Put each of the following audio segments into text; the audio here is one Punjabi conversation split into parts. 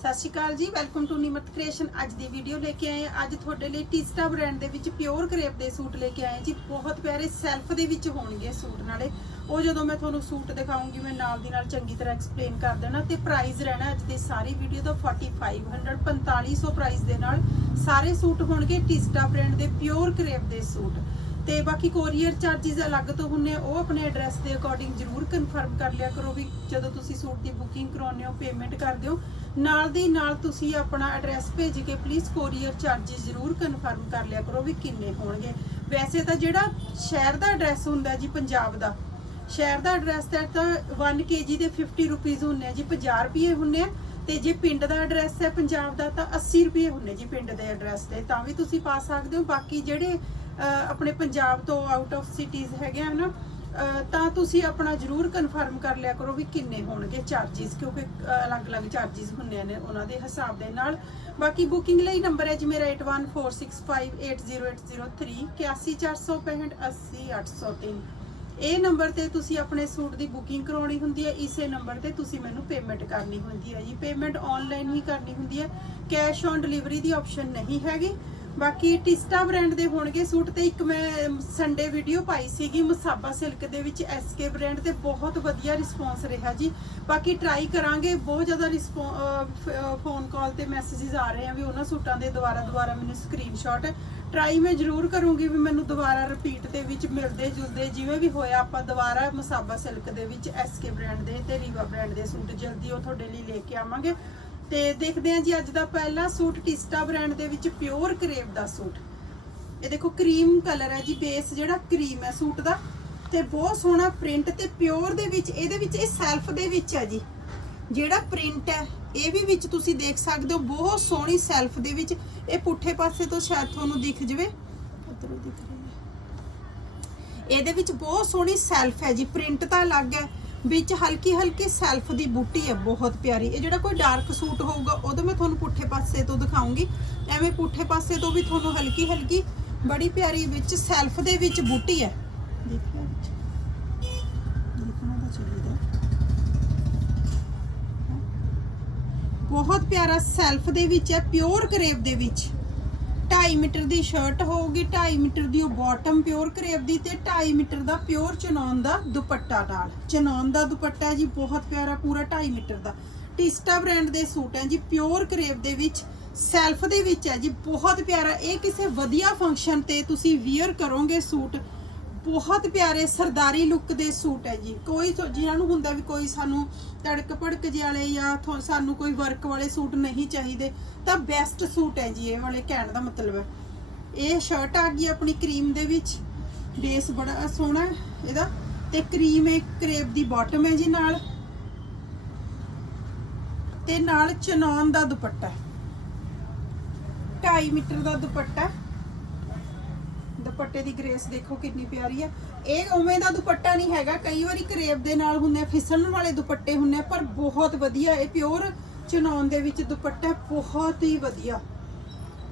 ਸਤਿ ਸ਼੍ਰੀ ਅਕਾਲ ਜੀ ਵੈਲਕਮ ਟੂ ਨਿਮਤ ਕ੍ਰੀਏਸ਼ਨ ਅੱਜ ਦੀ ਵੀਡੀਓ ਲੈ ਕੇ ਆਏ ਅੱਜ ਤੁਹਾਡੇ ਲਈ ਟੀਸਟਾ ਬ੍ਰਾਂਡ ਦੇ ਵਿੱਚ ਪਿਓਰ ਕਰੇਪ ਦੇ ਸੂਟ ਲੈ ਕੇ ਆਏ ਜੀ। ਬਹੁਤ ਪਿਆਰੇ ਸੈਲਫ ਦੇ ਵਿੱਚ ਹੋਣਗੇ ਸੂਟ ਨਾਲੇ। ਉਹ ਜਦੋਂ ਮੈਂ ਤੁਹਾਨੂੰ ਸੂਟ ਦਿਖਾਉਂਗੀ, ਮੈਂ ਨਾਲ ਦੀ ਨਾਲ ਚੰਗੀ ਤਰ੍ਹਾਂ ਐਕਸਪਲੇਨ ਕਰ ਦੇਣਾ ਤੇ ਪ੍ਰਾਈਸ ਰਹਿਣਾ ਅੱਜ ਦੀ ਸਾਰੀ ਵੀਡੀਓ ਦਾ 4500 4500 ਪ੍ਰਾਈਸ ਦੇ ਨਾਲ ਸਾਰੇ ਸੂਟ ਹੋਣਗੇ ਟੀਸਟਾ ਬ੍ਰਾਂਡ ਦੇ ਪਿਓਰ ਕਰੇਪ ਦੇ ਸੂਟ। ਤੇ ਬਾਕੀ ਕੋਰੀਅਰ ਚਾਰजेस ਅਲੱਗ ਤੋਂ ਹੁੰਨੇ ਉਹ ਆਪਣੇ ਐਡਰੈਸ ਦੇ ਅਕੋਰਡਿੰਗ ਜ਼ਰੂਰ ਕਨਫਰਮ ਕਰ ਲਿਆ ਕਰੋ ਵੀ ਜਦੋਂ ਤੁਸੀਂ ਸੂਟ ਦੀ ਬੁਕਿੰਗ ਕਰਾਉਂਦੇ ਹੋ ਪੇਮੈਂਟ ਕਰਦੇ ਹੋ। ਨਾਲ ਦੀ ਨਾਲ ਤੁਸੀਂ ਆਪਣਾ ਐਡਰੈਸ ਭੇਜ ਕੇ ਪਲੀਜ਼ ਕੋਰੀਅਰ ਚਾਰजेस ਜ਼ਰੂਰ ਕਨਫਰਮ ਕਰ ਲਿਆ ਕਰੋ ਵੀ ਕਿੰਨੇ ਹੋਣਗੇ। ਵੈਸੇ ਤਾਂ ਜਿਹੜਾ ਸ਼ਹਿਰ ਦਾ ਐਡਰੈਸ ਹੁੰਦਾ ਜੀ, ਪੰਜਾਬ ਦਾ, ਸ਼ਹਿਰ ਦਾ ਐਡਰੈਸ ਤੇ ਤਾਂ 1 ਕੇਜੀ ਦੇ 50 ਰੁਪਏ ਹੁੰਨੇ ਆ ਜੀ 50 ਰੁਪਏ ਹੁੰਨੇ ਤੇ ਜੇ ਪਿੰਡ ਦਾ ਐਡਰੈਸ ਹੈ, ਪੰਜਾਬ ਦਾ ਤਾਂ 80 ਰੁਪਏ ਹੁੰਨੇ ਜੀ, ਪਿੰਡ ਦੇ ਐਡਰੈਸ ਤੇ, ਤਾਂ ਵੀ ਤੁਸੀਂ ਪਾ ਸਕਦੇ ਹੋ। ਬਾਕੀ ਜਿਹੜੇ ਆਪਣੇ ਪੰਜਾਬ ਤੋਂ ਆਊਟ ਆਫ ਸਿਟੀਜ਼ ਹੈਗੇ ਹਨ ਤਾਂ ਤੁਸੀਂ ਆਪਣਾ ਜਰੂਰ ਕਨਫਰਮ ਕਰ ਲਿਆ ਕਰੋ ਵੀ ਕਿੰਨੇ ਹੋਣਗੇ ਚਾਰजेस ਕਿਉਂਕਿ ਅਲੱਗ-ਅਲੱਗ ਚਾਰजेस ਹੁੰਦੇ ਨੇ ਉਹਨਾਂ ਦੇ ਹਿਸਾਬ ਦੇ ਨਾਲ। ਬਾਕੀ ਬੁਕਿੰਗ ਲਈ ਨੰਬਰ ਹੈ ਜੀ ਮੇਰਾ 8146580803 8146580803 ਇਹ ਨੰਬਰ ਤੇ ਤੁਸੀਂ ਆਪਣੇ ਸੂਟ ਦੀ ਬੁਕਿੰਗ ਕਰਾਉਣੀ ਹੁੰਦੀ ਹੈ, ਇਸੇ ਨੰਬਰ ਤੇ ਤੁਸੀਂ ਮੈਨੂੰ ਪੇਮੈਂਟ ਕਰਨੀ ਹੁੰਦੀ ਹੈ ਜੀ। ਪੇਮੈਂਟ ਆਨਲਾਈਨ ਹੀ ਕਰਨੀ ਹੁੰਦੀ ਹੈ ਕੈਸ਼ ਔਨ ਡਿਲੀਵਰੀ ਦੀ ਆਪਸ਼ਨ ਨਹੀਂ ਹੈਗੀ। ਬਾਕੀ ਟਿਸਟਾ ਬ੍ਰਾਂਡ ਦੇ ਹੋਣਗੇ ਸੂਟ ਤੇ ਇੱਕ ਮੈਂ ਸੰਡੇ ਵੀਡੀਓ ਪਾਈ ਸੀਗੀ ਮਸਾਬਾ ਸਿਲਕ ਦੇ ਵਿੱਚ ਐਸਕੇ ਬ੍ਰਾਂਡ ਤੇ ਬਹੁਤ ਵਧੀਆ ਰਿਸਪੌਂਸ ਰਿਹਾ ਜੀ। ਬਾਕੀ ਟਰਾਈ ਕਰਾਂਗੇ, ਬਹੁਤ ਜ਼ਿਆਦਾ ਫੋਨ ਕਾਲ ਤੇ ਮੈਸੇजेस ਆ ਰਹੇ ਆ ਵੀ ਉਹਨਾਂ ਸੂਟਾਂ ਦੇ ਦੁਬਾਰਾ ਦੁਬਾਰਾ ਮੈਨੂੰ ਸਕਰੀਨਸ਼ਾਟ ਟਰਾਈ ਮੈਂ ਜ਼ਰੂਰ ਕਰੂੰਗੀ ਵੀ ਮੈਨੂੰ ਦੁਬਾਰਾ ਰਿਪੀਟ ਦੇ ਵਿੱਚ ਮਿਲਦੇ ਜੁਲਦੇ, ਜਿਵੇਂ ਵੀ ਹੋਇਆ ਆਪਾਂ ਦੁਬਾਰਾ ਮਸਾਬਾ ਸਿਲਕ ਦੇ ਵਿੱਚ ਐਸਕੇ ਬ੍ਰਾਂਡ ਦੇ ਤੇ ਰੀਵਾ ਬ੍ਰਾਂਡ ਦੇ ਸੂਟ ਜਲਦੀ ਉਹ ਤੁਹਾਡੇ ਲਈ ਲੈ ਕੇ ਆਵਾਂਗੇ। ਤੇ ਦੇਖਦੇ ਹਾਂ ਜੀ, ਅੱਜ ਦਾ ਪਹਿਲਾ ਸੂਟ ਟਿਸਟਾ ਬ੍ਰਾਂਡ ਦੇ ਵਿੱਚ ਪਿਓਰ ਕਰੇਪ ਦਾ ਸੂਟ। ਇਹ ਦੇਖੋ ਕਰੀਮ ਕਲਰ ਹੈ ਜੀ ਬੇਸ ਜਿਹੜਾ ਕਰੀਮ ਹੈ ਸੂਟ ਦਾ। ਤੇ ਬਹੁਤ ਸੋਹਣਾ ਪ੍ਰਿੰਟ ਤੇ ਪਿਓਰ ਦੇ ਵਿੱਚ, ਇਹਦੇ ਵਿੱਚ ਇਹ ਸੈਲਫ ਦੇ ਵਿੱਚ ਹੈ ਜੀ। ਜਿਹੜਾ ਪ੍ਰਿੰਟ ਹੈ, ਇਹ ਵੀ ਵਿੱਚ ਤੁਸੀਂ ਦੇਖ ਸਕਦੇ ਹੋ, ਬਹੁਤ ਸੋਹਣੀ ਸੈਲਫ ਦੇ ਵਿੱਚ। ਇਹ ਪੁੱਠੇ ਪਾਸੇ ਤੋਂ ਸ਼ਾਇਦ ਤੁਹਾਨੂੰ ਦਿਖ ਜਵੇ। ਇਹਦੇ ਵਿੱਚ ਬਹੁਤ ਸੋਹਣੀ ਸੈਲਫ ਹੈ ਜੀ ਪ੍ਰਿੰਟ ਤਾਂ ਅਲੱਗ ਹੈ। ਵਿੱਚ ਹਲਕੀ ਹਲਕੀ ਸੈਲਫ ਦੀ ਬੂਟੀ ਹੈ, ਬਹੁਤ ਪਿਆਰੀ। ਇਹ ਜਿਹੜਾ ਕੋਈ ਡਾਰਕ ਸੂਟ ਹੋਊਗਾ, ਉਹਦੋਂ ਮੈਂ ਤੁਹਾਨੂੰ ਪੁੱਠੇ ਪਾਸੇ ਤੋਂ ਦਿਖਾਉਂਗੀ। ਐਵੇਂ ਪੁੱਠੇ ਪਾਸੇ ਤੋਂ ਵੀ ਤੁਹਾਨੂੰ ਹਲਕੀ ਹਲਕੀ ਬੜੀ ਪਿਆਰੀ ਵਿੱਚ ਸੈਲਫ ਦੇ ਵਿੱਚ ਬੂਟੀ ਹੈ। ਦੇਖਿਆ ਦੇਖਣਾ ਤਾਂ ਚਾਹੀਦਾ ਬਹੁਤ ਪਿਆਰਾ ਸੈਲਫ ਦੇ ਵਿੱਚ ਹੈ, ਪਿਓਰ ਕਰੇਪ ਦੇ ਵਿੱਚ। 2.5 ਮੀਟਰ ਦੀ ਸ਼ਰਟ ਹੋਊਗੀ 2.5 ਮੀਟਰ ਦੀ ਉਹ ਬਾਟਮ ਪਿਓਰ ਕਰੇਪ ਦੀ ਤੇ 2.5 ਮੀਟਰ ਦਾ ਪਿਓਰ ਚਨੌਨ ਦਾ ਦੁਪੱਟਾ ਨਾਲ। ਚਨੌਨ ਦਾ ਦੁਪੱਟਾ ਜੀ, ਬਹੁਤ ਪਿਆਰਾ ਪੂਰਾ 2.5 ਮੀਟਰ ਦਾ। ਟਿਸਟਾ ਬ੍ਰਾਂਡ ਦੇ ਸੂਟ ਹੈ ਜੀ ਪਿਓਰ ਕਰੇਪ ਦੇ ਵਿੱਚ ਸੈਲਫ ਦੇ ਵਿੱਚ ਹੈ ਜੀ, ਬਹੁਤ ਪਿਆਰਾ। ਇਹ ਕਿਸੇ ਵਧੀਆ ਫੰਕਸ਼ਨ ਤੇ ਤੁਸੀਂ ਵੀਅਰ ਕਰੋਗੇ ਸੂਟ ਬਹੁਤ ਪਿਆਰੇ ਸਰਦਾਰੀ ਲੁੱਕ ਦੇ ਸੂਟ ਹੈ ਜੀ। ਕੋਈ ਜਿਹਨਾਂ ਨੂੰ ਹੁੰਦਾ ਵੀ ਕੋਈ ਸਾਨੂੰ ਤੜਕ ਭੜਕ ਜਿਹੇ ਵਾਲੇ ਜਾਂ ਸਾਨੂੰ ਕੋਈ ਵਰਕ ਵਾਲੇ ਸੂਟ ਨਹੀਂ ਚਾਹੀਦੇ, ਤਾਂ ਬੈਸਟ ਸੂਟ ਹੈ ਜੀ, ਇਹ ਵਾਲੇ ਕਹਿਣ ਦਾ ਮਤਲਬ ਹੈ। ਇਹ ਸ਼ਰਟ ਆ ਗਈ ਆਪਣੀ ਕਰੀਮ ਦੇ ਵਿੱਚ। ਬੇਸ ਬੜਾ ਸੋਹਣਾ ਇਹਦਾ। ਤੇ ਕਰੀਮ ਇਹ ਕਰੇਪ ਦੀ ਬਾਟਮ ਹੈ ਜੀ ਨਾਲ। ਤੇ ਨਾਲ ਚਨੌਨ ਦਾ ਦੁਪੱਟਾ 2.5 ਮੀਟਰ ਦਾ ਦੁਪੱਟਾ ਦੁਪੱਟੇ ਦੀ ਗ੍ਰੇਸ ਦੇਖੋ ਕਿੰਨੀ ਪਿਆਰੀ ਹੈ ਇਹ ਉਵੇਂ ਦਾ ਦੁਪੱਟਾ ਨਹੀਂ ਹੈਗਾ ਕਈ ਵਾਰੀ ਕਰੇਬ ਦੇ ਨਾਲ ਹੁੰਦੇ ਆ, ਫਿਸਲਣ ਵਾਲੇ ਦੁਪੱਟੇ ਹੁੰਦੇ ਪਰ ਬਹੁਤ ਵਧੀਆ ਇਹ ਪਿਓਰ ਚਨੌਨ ਦੇ ਵਿੱਚ ਦੁਪੱਟਾ ਬਹੁਤ ਹੀ ਵਧੀਆ।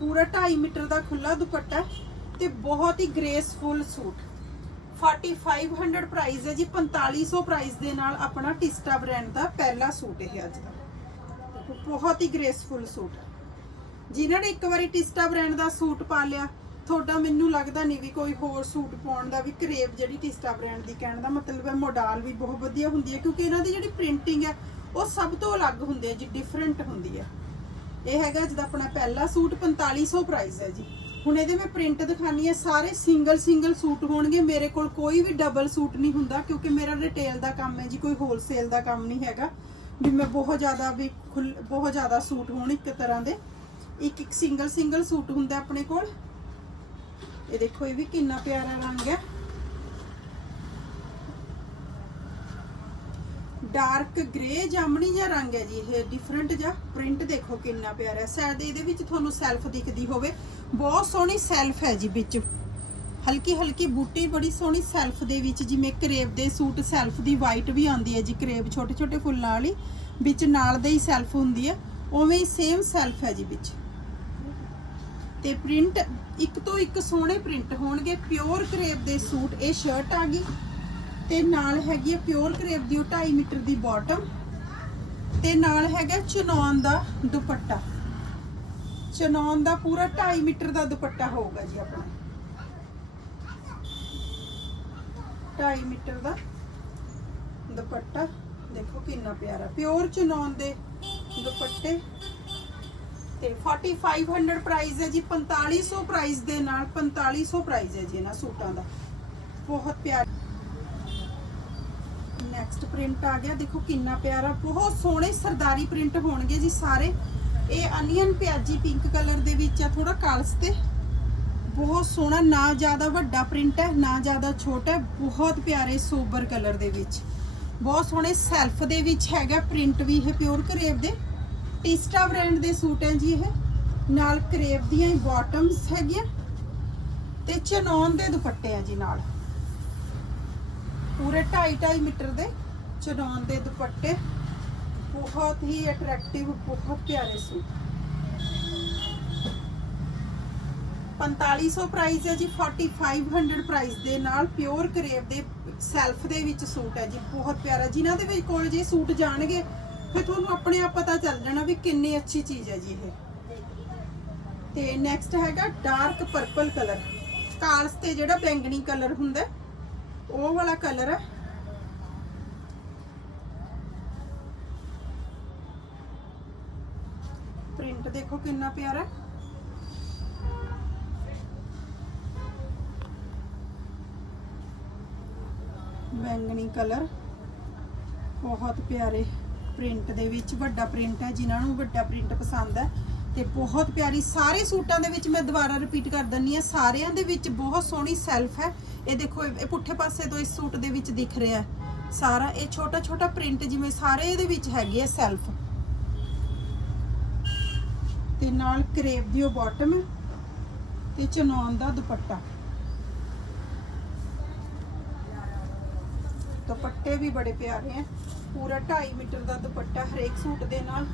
ਪੂਰਾ 2.5 ਮੀਟਰ ਦਾ ਖੁੱਲਾ ਦੁਪੱਟਾ ਹੈ ਤੇ ਬਹੁਤ ਹੀ ਗ੍ਰੇਸਫੁਲ ਸੂਟ। 4500 ਪ੍ਰਾਈਸ ਹੈ ਜੀ 4500 ਪ੍ਰਾਈਸ ਦੇ ਨਾਲ ਆਪਣਾ ਟਿਸਟਾ ਬ੍ਰਾਂਡ ਦਾ ਪਹਿਲਾ ਸੂਟ ਇਹ ਅੱਜ ਦਾ। ਬਹੁਤ ਹੀ ਗ੍ਰੇਸਫੁਲ ਸੂਟ ਜਿਨ੍ਹਾਂ ਨੇ ਇੱਕ ਵਾਰੀ ਟਿਸਟਾ ਬ੍ਰਾਂਡ ਦਾ ਸੂਟ ਪਾ ਲਿਆ ਤੁਹਾਡਾ ਮੈਨੂੰ ਲੱਗਦਾ ਨਹੀਂ ਵੀ ਕੋਈ ਹੋਰ ਸੂਟ ਪਾਉਣ ਦਾ ਵੀ ਕਰੇਵ ਜਿਹੜੀ ਟਿਸਟਾ ਬ੍ਰਾਂਡ ਦੀ ਕਹਿਣ ਦਾ ਮਤਲਬ ਹੈ, ਮੋਡਲ ਵੀ ਬਹੁਤ ਵਧੀਆ ਹੁੰਦੀ ਹੈ, ਕਿਉਂਕਿ ਇਹਨਾਂ ਦੀ ਜਿਹੜੀ ਪ੍ਰਿੰਟਿੰਗ ਹੈ, ਉਹ ਸਭ ਤੋਂ ਅਲੱਗ ਹੁੰਦੀ ਹੈ ਜੀ ਡਿਫਰੈਂਟ ਹੁੰਦੀ ਹੈ। ਇਹ ਹੈਗਾ ਜਿਹਦਾ ਆਪਣਾ ਪਹਿਲਾ ਸੂਟ 4500 ਪ੍ਰਾਈਸ ਹੈ ਜੀ। ਹੁਣ ਇਹਦੇ ਮੈਂ ਪ੍ਰਿੰਟ ਦਿਖਾਨੀ ਹੈ, ਸਾਰੇ ਸਿੰਗਲ ਸਿੰਗਲ ਸੂਟ ਹੋਣਗੇ, ਮੇਰੇ ਕੋਲ ਕੋਈ ਵੀ ਡਬਲ ਸੂਟ ਨਹੀਂ ਹੁੰਦਾ, ਕਿਉਂਕਿ ਮੇਰਾ ਰਿਟੇਲ ਦਾ ਕੰਮ ਹੈ ਜੀ, ਕੋਈ ਹੋਲਸੇਲ ਦਾ ਕੰਮ ਨਹੀਂ ਹੈਗਾ। ਵੀ ਮੈਂ ਬਹੁਤ ਜ਼ਿਆਦਾ ਵੀ ਖੁੱਲ- ਬਹੁਤ ਜ਼ਿਆਦਾ ਸੂਟ ਹੋਣ ਇੱਕ ਤਰ੍ਹਾਂ ਦੇ। ਇੱਕ ਇੱਕ ਸਿੰਗਲ ਸਿੰਗਲ ਸੂਟ ਹੁੰਦਾ ਆਪਣੇ ਕੋਲ। ਇਹ ਦੇਖੋ, ਇਹ ਵੀ ਕਿੰਨਾ ਪਿਆਰਾ ਰੰਗ ਹੈ। ਡਾਰਕ ਗ੍ਰੇ ਜਾਮਣੀ ਜਿਹਾ ਰੰਗ ਹੈ ਜੀ, ਇਹ ਡਿਫਰੈਂਟ ਜਿਹਾ। ਪ੍ਰਿੰਟ ਦੇਖੋ ਕਿੰਨਾ ਪਿਆਰਾ ਹੈ। ਸ਼ਾਇਦ ਇਹਦੇ ਵਿੱਚ ਤੁਹਾਨੂੰ ਸੈਲਫ ਦਿਖਦੀ ਹੋਵੇ। ਬਹੁਤ ਸੋਹਣੀ ਸੈਲਫ ਹੈ ਜੀ ਵਿੱਚ। ਹਲਕੀ ਹਲਕੀ ਬੂਟੀ, ਬੜੀ ਸੋਹਣੀ ਸੈਲਫ ਦੇ ਵਿੱਚ ਜਿਵੇਂ ਕਰੇਬ ਦੇ ਸੂਟ ਸੈਲਫ ਦੀ ਵਾਈਟ ਵੀ ਆਉਂਦੀ ਹੈ ਜੀ ਕਰੇਬ ਛੋਟੇ ਛੋਟੇ ਫੁੱਲਾਂ ਵਾਲੀ। ਵਿੱਚ ਨਾਲ ਦੇ ਹੀ ਸੈਲਫ ਹੁੰਦੀ ਹੈ। ਉਵੇਂ ਹੀ ਸੇਮ ਸੈਲਫ ਹੈ ਜੀ ਵਿੱਚ। ਤੇ ਪ੍ਰਿੰਟ ਇੱਕ ਤੋਂ ਇੱਕ ਸੋਹਣੇ ਪ੍ਰਿੰਟ ਹੋਣਗੇ ਪਿਓਰ ਕਰੇਪ ਦੇ ਸੂਟ, ਇਹ ਸ਼ਰਟ ਆ ਗਈ। ਤੇ ਨਾਲ ਹੈਗੀ ਹੈ ਪਿਓਰ ਕਰੇਪ ਦੀ 2.5 ਮੀਟਰ ਦੀ ਬਾਟਮ ਤੇ ਨਾਲ ਹੈਗਾ ਚਨੌਨ ਦਾ ਦੁਪੱਟਾ। ਚਨੌਨ ਦਾ ਪੂਰਾ 2.5 ਮੀਟਰ ਦਾ ਦੁਪੱਟਾ ਹੋਊਗਾ ਜੀ ਆਪਣਾ। 2.5 ਮੀਟਰ ਦਾ ਦੁਪੱਟਾ। ਦੇਖੋ ਕਿੰਨਾ ਪਿਆਰਾ। ਪਿਓਰ ਚਨੌਨ ਦੇ ਦੁਪੱਟੇ। ਤੇ 4500 ਪ੍ਰਾਈਸ ਹੈ ਜੀ 4500 ਪ੍ਰਾਈਸ ਦੇ ਨਾਲ 4500 ਪ੍ਰਾਈਸ ਹੈ ਜੀ ਇਹਨਾਂ ਸੂਟਾਂ ਦਾ। ਬਹੁਤ ਪਿਆਰਾ। ਨੈਕਸਟ ਪ੍ਰਿੰਟ ਆ ਗਿਆ, ਦੇਖੋ ਕਿੰਨਾ ਪਿਆਰਾ ਬਹੁਤ ਸੋਹਣੇ ਸਰਦਾਰੀ ਪ੍ਰਿੰਟ ਹੋਣਗੇ ਜੀ ਸਾਰੇ। ਇਹ ਅਨੀਅਨ ਪਿਆਜੀ ਪਿੰਕ ਕਲਰ ਦੇ ਵਿੱਚ ਆ ਥੋੜਾ ਕਾਲਸ ਤੇ। ਬਹੁਤ ਸੋਹਣਾ, ਨਾ ਜ਼ਿਆਦਾ ਵੱਡਾ ਪ੍ਰਿੰਟ ਹੈ, ਨਾ ਜ਼ਿਆਦਾ ਛੋਟਾ ਹੈ। ਬਹੁਤ ਪਿਆਰੇ ਸੋਬਰ ਕਲਰ ਦੇ ਵਿੱਚ। ਬਹੁਤ ਸੋਹਣੇ ਸੈਲਫ ਦੇ ਵਿੱਚ ਹੈਗਾ ਪ੍ਰਿੰਟ ਵੀ, ਇਹ ਪਿਓਰ ਕਰੇਵ ਦੇ। ਟਿਸਟਾ ਬ੍ਰਾਂਡ ਦੇ ਸੂਟ ਹੈ ਜੀ ਇਹ। ਨਾਲ ਕਰੇਵ ਦੀਆਂ ਹੀ ਬਾਟਮਸ ਹੈਗੀਆਂ। ਤੇ ਚਨੌਨ ਦੇ ਦੁਪੱਟੇ ਆ ਜੀ ਨਾਲ। ਪੂਰੇ 2.5 ਮੀਟਰ ਦੇ ਚਨੌਨ ਦੇ ਦੁਪੱਟੇ। ਬਹੁਤ ਹੀ ਅਟਰੈਕਟਿਵ ਬਹੁਤ ਪਿਆਰੇ ਸੂਟ। 4500 ਪ੍ਰਾਈਸ ਹੈ ਜੀ 4500 ਪ੍ਰਾਈਸ ਦੇ ਨਾਲ ਪਿਓਰ ਕਰੇਵ ਦੇ ਸੈਲਫ ਦੇ ਵਿੱਚ ਸੂਟ ਹੈ ਜੀ, ਬਹੁਤ ਪਿਆਰਾ। ਜਿਨ੍ਹਾਂ ਦੇ ਵਿੱਚ ਕੋਲ ਜੇ ਸੂਟ ਜਾਣਗੇ ਫਿਰ ਤੁਹਾਨੂੰ ਆਪਣੇ ਆਪ ਪਤਾ ਚੱਲ ਜਾਣਾ ਵੀ ਕਿੰਨੀ ਅੱਛੀ ਚੀਜ਼ ਹੈ ਜੀ ਇਹ। ਤੇ ਨੈਕਸਟ ਹੈਗਾ ਡਾਰਕ ਪਰਪਲ ਕਲਰ ਕਾਲਸ ਤੇ ਜਿਹੜਾ ਬੈਂਗਣੀ ਕਲਰ ਹੁੰਦਾ, ਉਹ ਵਾਲਾ ਕਲਰ ਹੈ ਪ੍ਰਿੰਟ ਦੇਖੋ ਕਿੰਨਾ ਪਿਆਰਾ। ਹੈ ਬੈਂਗਣੀ ਕਲਰ ਬਹੁਤ ਪਿਆਰੇ। ਪ੍ਰਿੰਟ ਦੇ ਵਿੱਚ ਵੱਡਾ ਪ੍ਰਿੰਟ ਹੈ, ਜਿਨ੍ਹਾਂ ਨੂੰ ਵੱਡਾ ਪ੍ਰਿੰਟ ਪਸੰਦ ਹੈ। ਤੇ ਬਹੁਤ ਪਿਆਰੀ ਸਾਰੇ ਸੂਟਾਂ ਦੇ ਵਿੱਚ ਮੈਂ ਦੁਬਾਰਾ ਰਿਪੀਟ ਕਰ ਦਿੰਨੀ ਆ ਸਾਰਿਆਂ ਦੇ ਵਿੱਚ ਬਹੁਤ ਸੋਹਣੀ ਸੈਲਫ ਹੈ। ਇਹ ਦੇਖੋ, ਇਹ ਪੁੱਠੇ ਪਾਸੇ ਤੋਂ ਇਸ ਸੂਟ ਦੇ ਵਿੱਚ ਦਿਖ ਰਿਹਾ ਹੈ। ਸਾਰਾ ਇਹ ਛੋਟਾ ਛੋਟਾ ਪ੍ਰਿੰਟ ਜਿਵੇਂ ਸਾਰੇ ਇਹਦੇ ਵਿੱਚ ਹੈਗੇ ਆ ਸੈਲਫ ਤੇ ਨਾਲ ਕਰੇਪ ਦੀ ਉਹ ਬਾਟਮ ਤੇ ਚਨੌਨ ਦਾ ਦੁਪੱਟਾ। ਦੁਪੱਟੇ ਵੀ ਬੜੇ ਪਿਆਰੇ ਹੈ। ਪੂਰਾ 2.5 ਮੀਟਰ ਦਾ ਦੁਪੱਟਾ ਹਰੇਕ ਸੂਟ ਦੇ ਨਾਲ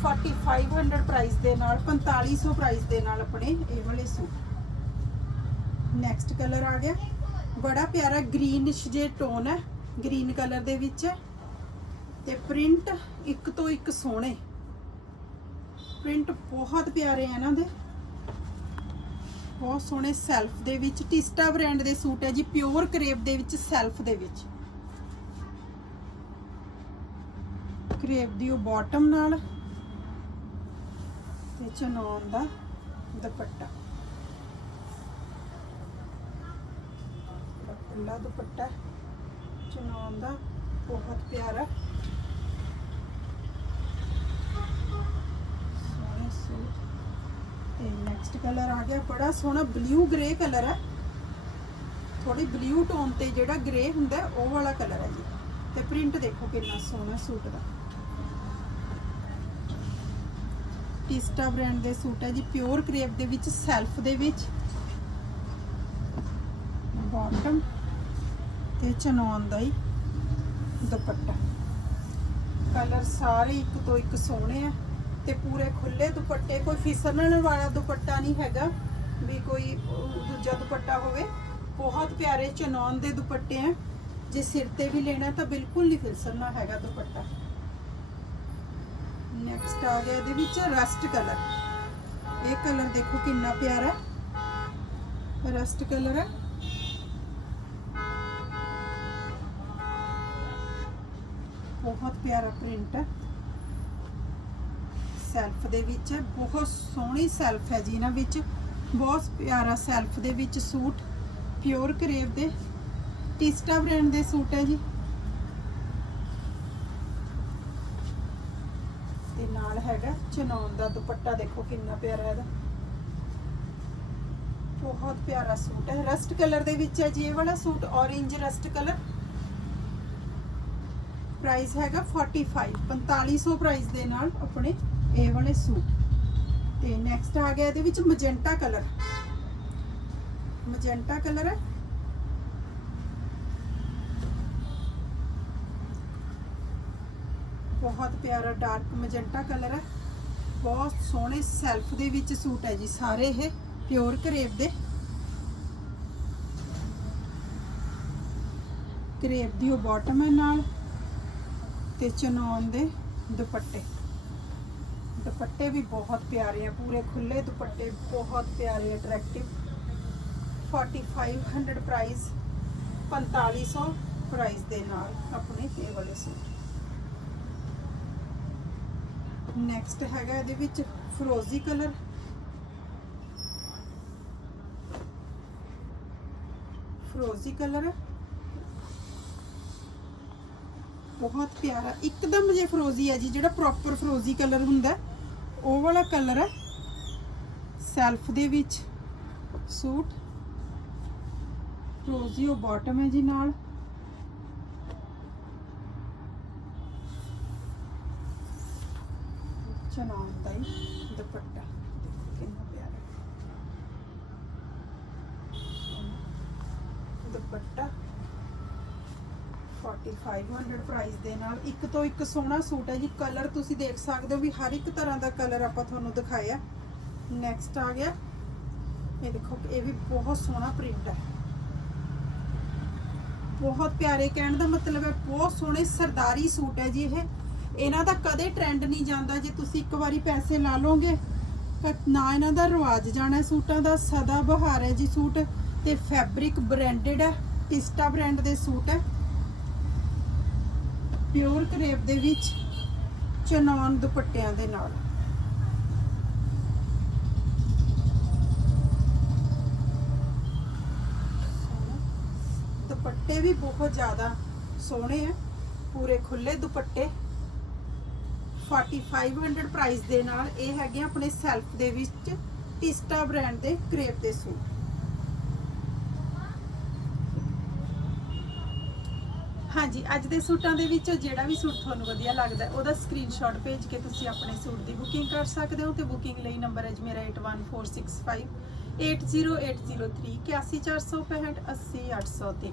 4500 ਪ੍ਰਾਈਸ ਦੇ ਨਾਲ 4500 ਪ੍ਰਾਈਸ ਦੇ ਨਾਲ ਆਪਣੇ ਇਹ ਵਾਲੇ ਸੂਟ। ਨੈਕਸਟ ਕਲਰ ਆ ਗਿਆ। ਬੜਾ ਪਿਆਰਾ ਗ੍ਰੀਨਿਸ਼ ਜੇ ਟੋਨ ਹੈ ਗ੍ਰੀਨ ਕਲਰ ਦੇ ਵਿੱਚ। ਹੈ ਤੇ ਪ੍ਰਿੰਟ ਇੱਕ ਤੋਂ ਇੱਕ ਸੋਹਣੇ। ਪ੍ਰਿੰਟ ਬਹੁਤ ਪਿਆਰੇ ਆ ਇਹਨਾਂ ਦੇ। ਬਹੁਤ ਸੋਹਣੇ ਸੈਲਫ ਦੇ ਵਿੱਚ ਟਿਸਟਾ ਬ੍ਰਾਂਡ ਦੇ ਸੂਟ ਹੈ ਜੀ ਪਿਓਰ ਕਰੇਪ ਦੇ ਵਿੱਚ ਸੈਲਫ ਦੇ ਵਿੱਚ। ਕਰੇਪ ਦੀ ਉਹ ਬਾਟਮ ਨਾਲ ਤੇ ਚਨੌਨ ਦਾ ਦੁਪੱਟਾ। ਖੁੱਲਾ ਦੁਪੱਟਾ ਚਨੌਨ ਦਾ ਬਹੁਤ ਪਿਆਰਾ। ਸੋਹਣੇ ਸੂਟ। ਤੇ ਨੈਕਸਟ ਕਲਰ ਆ ਗਿਆ, ਬੜਾ ਸੋਹਣਾ ਬਲੂ ਗ੍ਰੇ ਕਲਰ ਹੈ। ਥੋੜੀ ਬਲੂ ਟੋਨ ਤੇ ਜਿਹੜਾ ਗ੍ਰੇ ਹੁੰਦਾ ਉਹ ਵਾਲਾ ਕਲਰ ਹੈ ਜੀ। ਤੇ ਪ੍ਰਿੰਟ ਦੇਖੋ ਕਿੰਨਾ ਸੋਹਣਾ ਸੂਟ ਦਾ। ਟਿਸਟਾ ਬ੍ਰਾਂਡ ਦੇ ਸੂਟ ਹੈ ਜੀ ਪਿਓਰ ਕਰੇਪ ਦੇ ਵਿੱਚ ਸੈਲਫ ਦੇ ਵਿੱਚ। ਬਾਟਮ ਤੇ ਚਨੌਨ ਦਾ ਹੀ ਦੁਪੱਟਾ। ਕਲਰ ਸਾਰੇ ਇੱਕ ਤੋਂ ਇੱਕ ਸੋਹਣੇ ਆ ਤੇ ਪੂਰੇ ਖੁੱਲੇ ਦੁਪੱਟੇ, ਕੋਈ ਫਿਸਲਣ ਵਾਲਾ ਦੁਪੱਟਾ ਨਹੀਂ ਹੈਗਾ ਵੀ ਕੋਈ ਦੂਜਾ ਦੁਪੱਟਾ ਹੋਵੇ। ਬਹੁਤ ਪਿਆਰੇ ਚਨੌਨ ਦੇ ਦੁਪੱਟੇ ਆ। ਜੇ ਸਿਰ ਤੇ ਵੀ ਲੈਣਾ ਤਾਂ ਬਿਲਕੁਲ ਨਹੀਂ ਫਿਸਲਣਾ ਹੈਗਾ ਦੁਪੱਟਾ। ਨੈਕਸਟ ਆ ਗਿਆ ਇਹਦੇ ਵਿੱਚ ਰਸਟ ਕਲਰ ਇਹ ਕਲਰ ਦੇਖੋ ਕਿੰਨਾ ਪਿਆਰਾ ਰਸਟ ਕਲਰ ਹੈ। ਬਹੁਤ ਪਿਆਰਾ ਪ੍ਰਿੰਟ ਹੈ। ਸੈਲਫ ਦੇ ਵਿੱਚ ਹੈ। ਬਹੁਤ ਸੋਹਣੀ ਸੈਲਫ ਹੈ ਜੀ ਇਹਨਾਂ ਵਿੱਚ। ਬਹੁਤ ਪਿਆਰਾ ਸੈਲਫ ਦੇ ਵਿੱਚ ਸੂਟ। ਪਿਓਰ ਕਰੇਵ ਦੇ। ਟਿਸਟਾ ਬ੍ਰਾਂਡ ਦੇ ਸੂਟ ਹੈ ਜੀ। ਤੇ ਨਾਲ ਹੈਗਾ। ਚਨੌਨ ਦਾ ਦੁਪੱਟਾ ਦੇਖੋ ਕਿੰਨਾ ਪਿਆਰਾ ਇਹਦਾ। ਬਹੁਤ ਪਿਆਰਾ ਸੂਟ ਹੈ। ਰਸਟ ਕਲਰ ਦੇ ਵਿੱਚ ਹੈ ਜੀ ਇਹ ਵਾਲਾ suit, orange rust colour. Price ਹੈਗਾ 45 4500 ਪ੍ਰਾਈਸ ਦੇ ਨਾਲ ਆਪਣੇ ਇਹ ਵਾਲੇ ਸੂਟ। ਤੇ ਨੈਕਸਟ ਆ ਗਿਆ ਇਹਦੇ ਵਿੱਚ ਮਜੈਂਟਾ ਕਲਰ। ਮਜੈਂਟਾ ਕਲਰ ਹੈ। ਬਹੁਤ ਪਿਆਰਾ ਡਾਰਕ ਮਜੈਂਟਾ ਕਲਰ ਹੈ। ਬਹੁਤ ਸੋਹਣੇ ਸੈਲਫ ਦੇ ਵਿੱਚ ਸੂਟ ਹੈ ਜੀ ਸਾਰੇ ਇਹ, ਪਿਓਰ ਕਰੇਬ ਦੇ। ਕਰੇਪ ਦੀ ਉਹ ਬਾਟਮ ਹੈ ਨਾਲ ਤੇ ਚਨੌਨ ਦੇ ਦੁਪੱਟੇ। ਦੁਪੱਟੇ ਵੀ ਬਹੁਤ ਪਿਆਰੇ ਆ, ਪੂਰੇ ਖੁੱਲੇ ਦੁਪੱਟੇ, ਬਹੁਤ ਪਿਆਰੇ ਅਟਰੈਕਟਿਵ 4500 ਪ੍ਰਾਈਸ 4500 ਪ੍ਰਾਈਸ ਦੇ ਨਾਲ ਆਪਣੇ ਇਹ ਵਾਲੇ ਸੂਟ। ਨੈਕਸਟ ਹੈਗਾ ਇਹਦੇ ਵਿੱਚ ਫਰੋਜ਼ੀ ਕਲਰ ਫਰੋਜ਼ੀ ਕਲਰ ਬਹੁਤ ਪਿਆਰਾ, ਇੱਕਦਮ ਜੇ ਫਰੋਜ਼ੀ ਹੈ ਜੀ, ਜਿਹੜਾ ਪ੍ਰੋਪਰ ਫਰੋਜ਼ੀ ਕਲਰ ਹੁੰਦਾ ਉਹ ਵਾਲਾ ਕਲਰ ਹੈ ਸੈਲਫ ਦੇ ਵਿੱਚ। ਸੂਟ। ਫਰੋਜ਼ੀ ਉਹ ਬਾਟਮ ਹੈ ਜੀ ਨਾਲ। ਚਨਾ ਹੁੰਦਾ ਹੈ ਦੁਪੱਟਾ। ਕਿੰਨਾ ਪਿਆਰਾ। ਦੁਪੱਟਾ। 4500 ਪ੍ਰਾਈਸ ਦੇ ਨਾਲ ਇੱਕ ਤੋਂ ਇੱਕ ਸੋਹਣਾ ਸੂਟ ਹੈ ਜੀ। ਕਲਰ ਤੁਸੀਂ ਦੇਖ ਸਕਦੇ ਹੋ ਵੀ ਹਰ ਇੱਕ ਤਰ੍ਹਾਂ ਦਾ ਕਲਰ ਆਪਾਂ ਤੁਹਾਨੂੰ ਦਿਖਾਇਆ। ਨੈਕਸਟ ਆ ਗਿਆ। ਇਹ ਦੇਖੋ, ਇਹ ਵੀ ਬਹੁਤ ਸੋਹਣਾ ਪ੍ਰਿੰਟ ਹੈ। ਬਹੁਤ ਪਿਆਰੇ ਕਹਿਣ ਦਾ ਮਤਲਬ ਹੈ, ਬਹੁਤ ਸੋਹਣੇ ਸਰਦਾਰੀ ਸੂਟ ਹੈ ਜੀ ਇਹ। ਇਹਨਾਂ ਦਾ ਕਦੇ ਟ੍ਰੈਂਡ ਨਹੀਂ ਜਾਂਦਾ। ਜੇ ਤੁਸੀਂ ਇੱਕ ਵਾਰੀ ਪੈਸੇ ਲਾ ਲੋਗੇ ਨਾ ਇਹਨਾਂ ਦਾ ਰਿਵਾਜ ਜਾਣਾ। ਸੂਟਾਂ ਦਾ ਸਦਾ ਬਹਾਰ ਹੈ ਜੀ ਸੂਟ, ਤੇ ਫੈਬਰਿਕ ਬ੍ਰਾਂਡਡ ਹੈ ਟਿਸਟਾ ਬ੍ਰਾਂਡ ਦੇ ਸੂਟ ਹੈ। ਪਿਓਰ ਕਰੇਪ ਦੇ ਵਿੱਚ ਚਨੌਨ ਦੁਪੱਟਿਆਂ ਦੇ ਨਾਲ। ਦੁਪੱਟੇ ਵੀ ਬਹੁਤ ਜ਼ਿਆਦਾ ਸੋਹਣੇ ਆ। ਪੂਰੇ ਖੁੱਲੇ ਦੁਪੱਟੇ। 4500 ਪ੍ਰਾਈਸ ਦੇ ਨਾਲ ਇਹ ਹੈਗੇ ਆਪਣੇ ਸੈਲਫ ਦੇ ਵਿੱਚ ਟਿਸਟਾ ਬ੍ਰਾਂਡ ਦੇ ਕਰੇਪ ਦੇ ਸੂਟ। ਹਾਂਜੀ, ਅੱਜ ਦੇ ਸੂਟਾਂ ਦੇ ਵਿੱਚੋਂ ਜਿਹੜਾ ਵੀ ਸੂਟ ਤੁਹਾਨੂੰ ਵਧੀਆ ਲੱਗਦਾ ਉਹਦਾ ਸਕਰੀਨਸ਼ਾਟ ਭੇਜ ਕੇ ਤੁਸੀਂ ਆਪਣੇ ਸੂਟ ਦੀ ਬੁਕਿੰਗ ਕਰ ਸਕਦੇ ਹੋ ਤੇ ਬੁਕਿੰਗ ਲਈ ਨੰਬਰ ਹੈ ਜੀ ਮੇਰਾ 8146580803 80465